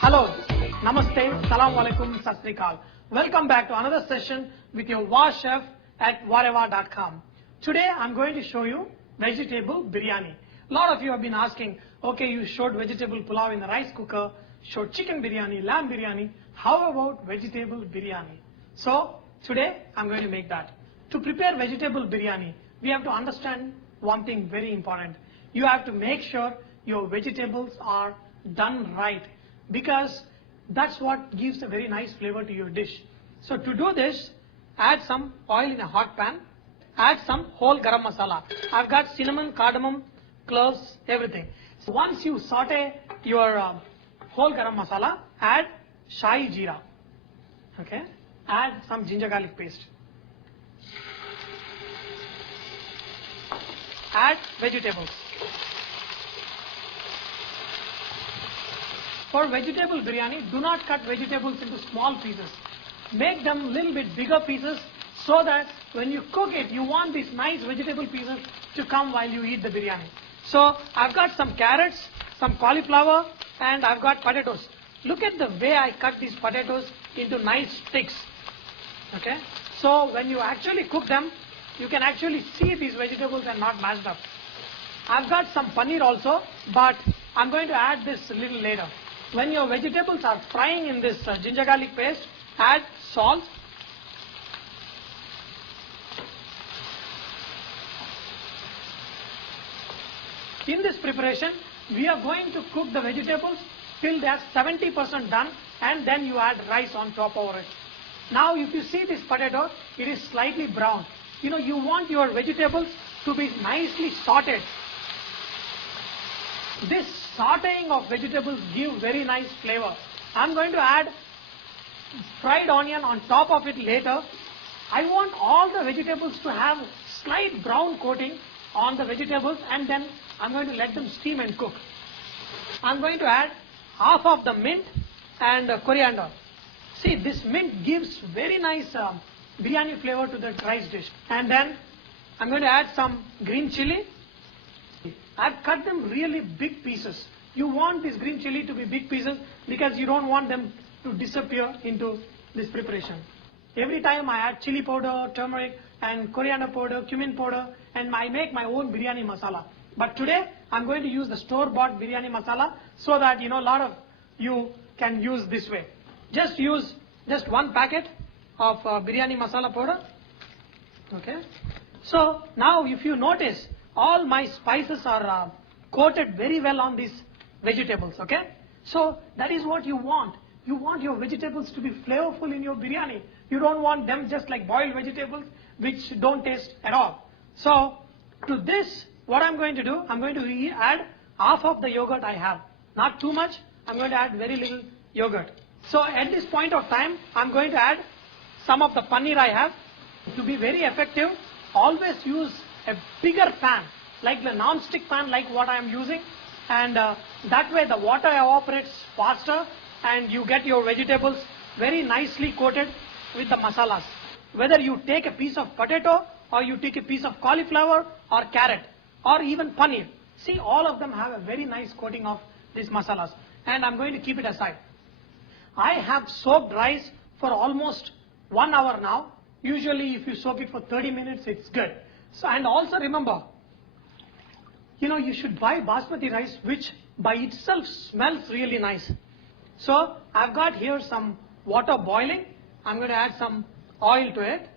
Hello, Namaste, Salam Alaikum, Sat Sri Akal. Welcome back to another session with your VahRehVah chef at VahRehVah.com. Today I'm going to show you vegetable biryani. A lot of you have been asking, okay, you showed vegetable pulao in the rice cooker, showed chicken biryani, lamb biryani, how about vegetable biryani? So today I'm going to make that. To prepare vegetable biryani, we have to understand one thing very important. You have to make sure your vegetables are done right, because that's what gives a very nice flavor to your dish. So to do this, add some oil in a hot pan, add some whole garam masala. I've got cinnamon, cardamom, cloves, everything. So once you saute your whole garam masala, add shahi jeera. Okay? Add some ginger garlic paste. Add vegetables. For vegetable biryani, do not cut vegetables into small pieces. Make them a little bit bigger pieces so that when you cook it, you want these nice vegetable pieces to come while you eat the biryani. So I've got some carrots, some cauliflower, and I've got potatoes. Look at the way I cut these potatoes into nice sticks. Okay? So when you actually cook them, you can actually see these vegetables and not mashed up. I've got some paneer also, but I'm going to add this a little later. When your vegetables are frying in this ginger garlic paste, add salt, in this preparation, we are going to cook the vegetables till they are 70% done, and then you add rice on top over it. Now if you see this potato, it is slightly brown. You know, you want your vegetables to be nicely sauteed. This sauteing of vegetables gives very nice flavor. I'm going to add fried onion on top of it later. I want all the vegetables to have slight brown coating on the vegetables, and then I'm going to let them steam and cook. I'm going to add half of the mint and coriander. See, this mint gives very nice biryani flavor to the rice dish. And then I'm going to add some green chili. I've cut them really big pieces. You want this green chili to be big pieces because you don't want them to disappear into this preparation. Every time I add chili powder, turmeric, and coriander powder, cumin powder, and I make my own biryani masala. But today I'm going to use the store-bought biryani masala so that a lot of you can use this way. Just use just one packet of biryani masala powder. Okay. So now if you notice, all my spices are coated very well on these vegetables. Okay. So that is what you want. You want your vegetables to be flavorful in your biryani. You don't want them just like boiled vegetables which don't taste at all. So to this, what I'm going to do, I'm going to add half of the yogurt I have. Not too much. I'm going to add very little yogurt. So at this point of time, I'm going to add some of the paneer I have. To be very effective, always use a bigger pan, like the non-stick pan like what I am using, and that way the water evaporates faster and you get your vegetables very nicely coated with the masalas. Whether you take a piece of potato or you take a piece of cauliflower or carrot or even paneer, see, all of them have a very nice coating of these masalas, and I'm going to keep it aside. I have soaked rice for almost 1 hour now. Usually if you soak it for 30 minutes, it's good. So, and also remember, you should buy basmati rice which by itself smells really nice. So I've got here some water boiling. I'm going to add some oil to it.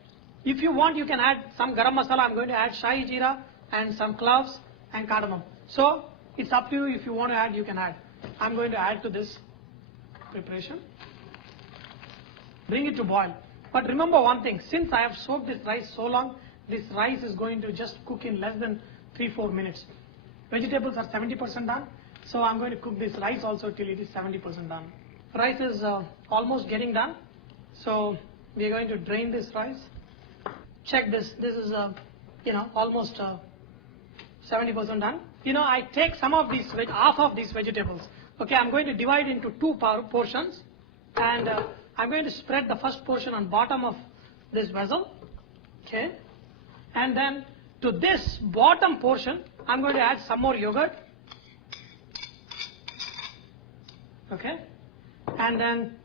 If you want, you can add some garam masala. I'm going to add shahi jeera and some cloves and cardamom. So it's up to you. If you want to add, you can add. I'm going to add to this preparation. Bring it to boil. But remember one thing, since I have soaked this rice so long, this rice is going to just cook in less than 3-4 minutes. Vegetables are 70% done, so I'm going to cook this rice also till it is 70% done. Rice is almost getting done, so we are going to drain this rice. Check this. This is almost 70% done. I take some of these, half of these vegetables. Okay, I'm going to divide into 2 portions, and I'm going to spread the first portion on bottom of this vessel. Okay, and then to this bottom portion, I'm going to add some more yogurt. Okay. And then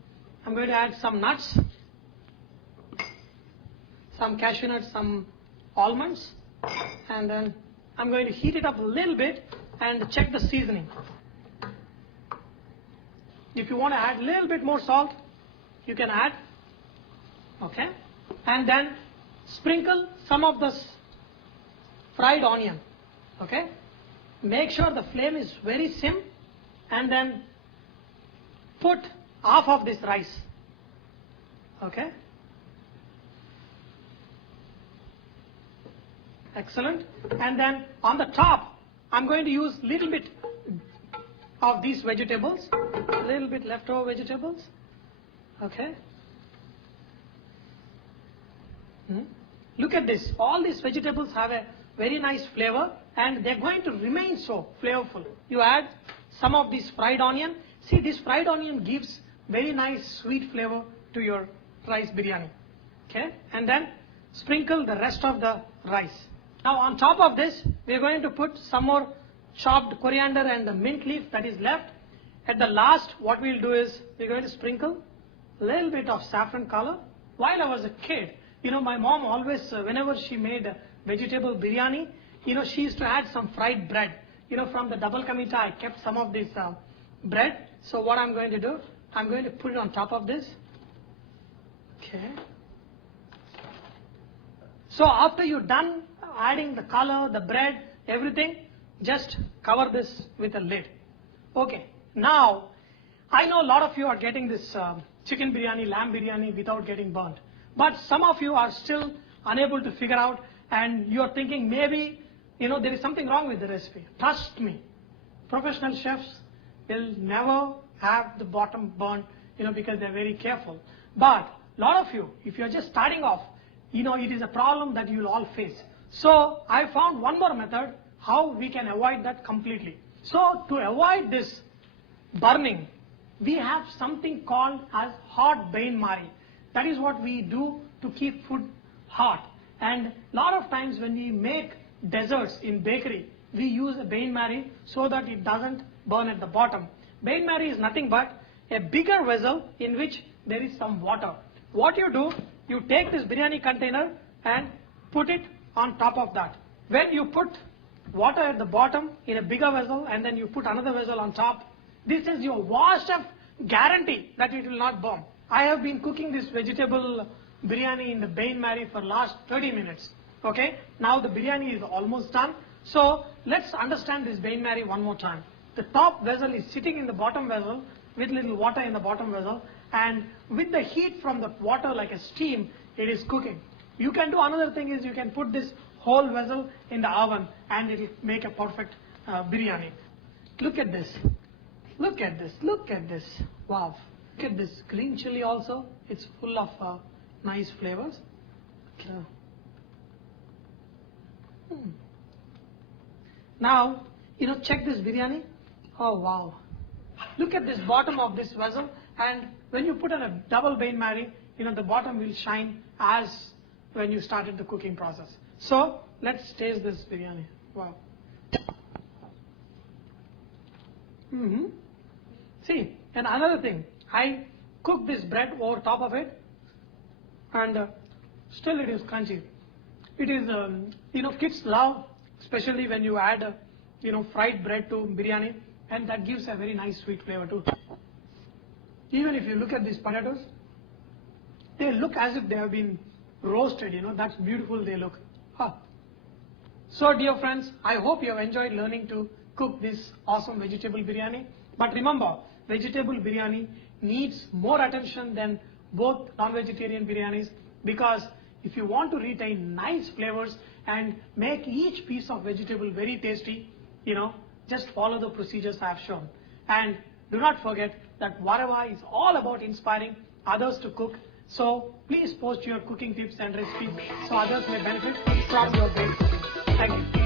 I'm going to add some nuts, some cashew nuts, some almonds, and then I'm going to heat it up a little bit and check the seasoning. If you want to add a little bit more salt, you can add. Okay. And then sprinkle some of this fried onion. Okay. Make sure the flame is very dim, and then put half of this rice. Okay. Excellent. And then on the top, I'm going to use little bit of these vegetables, a little bit leftover vegetables. Okay. Look at this. All these vegetables have a very nice flavor, and they're going to remain so flavorful. You add some of this fried onion. See, this fried onion gives very nice sweet flavor to your rice biryani. Okay. And then sprinkle the rest of the rice. Now on top of this, we're going to put some more chopped coriander and the mint leaf that is left. At the last, what we'll do is we're going to sprinkle a little bit of saffron color. While I was a kid, my mom always, whenever she made vegetable biryani, she used to add some fried bread. From the double ka meetha, I kept some of this bread. So what I'm going to do, I'm going to put it on top of this. Okay. So after you're done adding the color, the bread, everything, just cover this with a lid. Okay. Now, I know a lot of you are getting this chicken biryani, lamb biryani without getting burnt. But some of you are still unable to figure out, and you're thinking maybe, there is something wrong with the recipe. Trust me, professional chefs will never have the bottom burnt, because they're very careful. But a lot of you, if you're just starting off, it is a problem that you'll all face. So I found one more method how we can avoid that completely. So to avoid this burning, we have something called as hot bain-marie. That is what we do to keep food hot. And a lot of times when we make desserts in bakery, we use a bain-marie so that it doesn't burn at the bottom. Bain-marie is nothing but a bigger vessel in which there is some water. What you do, you take this biryani container and put it on top of that. When you put water at the bottom in a bigger vessel and then you put another vessel on top, this is your washed up guarantee that it will not burn. I have been cooking this vegetable biryani in the bain-marie for last 30 minutes. Okay, now the biryani is almost done. So let's understand this bain-marie one more time. The top vessel is sitting in the bottom vessel with little water in the bottom vessel, and with the heat from the water like a steam, it is cooking. You can do another thing is you can put this whole vessel in the oven and it will make a perfect biryani. Look at this. Look at this. Look at this. Wow. Look at this green chili also. It's full of nice flavors. Okay. Now, check this biryani. Oh wow. Look at this bottom of this vessel, and when you put in a double bain-marie, the bottom will shine as when you started the cooking process. So let's taste this biryani. Wow. See, and another thing, I cooked this bread over top of it, and still it is crunchy. It is, kids love, especially when you add, fried bread to biryani, and that gives a very nice sweet flavor too. Even if you look at these potatoes, they look as if they have been roasted, that's beautiful they look. Huh. So dear friends, I hope you have enjoyed learning to cook this awesome vegetable biryani. But remember, vegetable biryani needs more attention than both non-vegetarian biryanis, because if you want to retain nice flavors and make each piece of vegetable very tasty, just follow the procedures I have shown. And do not forget that VahRehVah is all about inspiring others to cook. So please post your cooking tips and recipes so others may benefit from your great cooking. Thank you.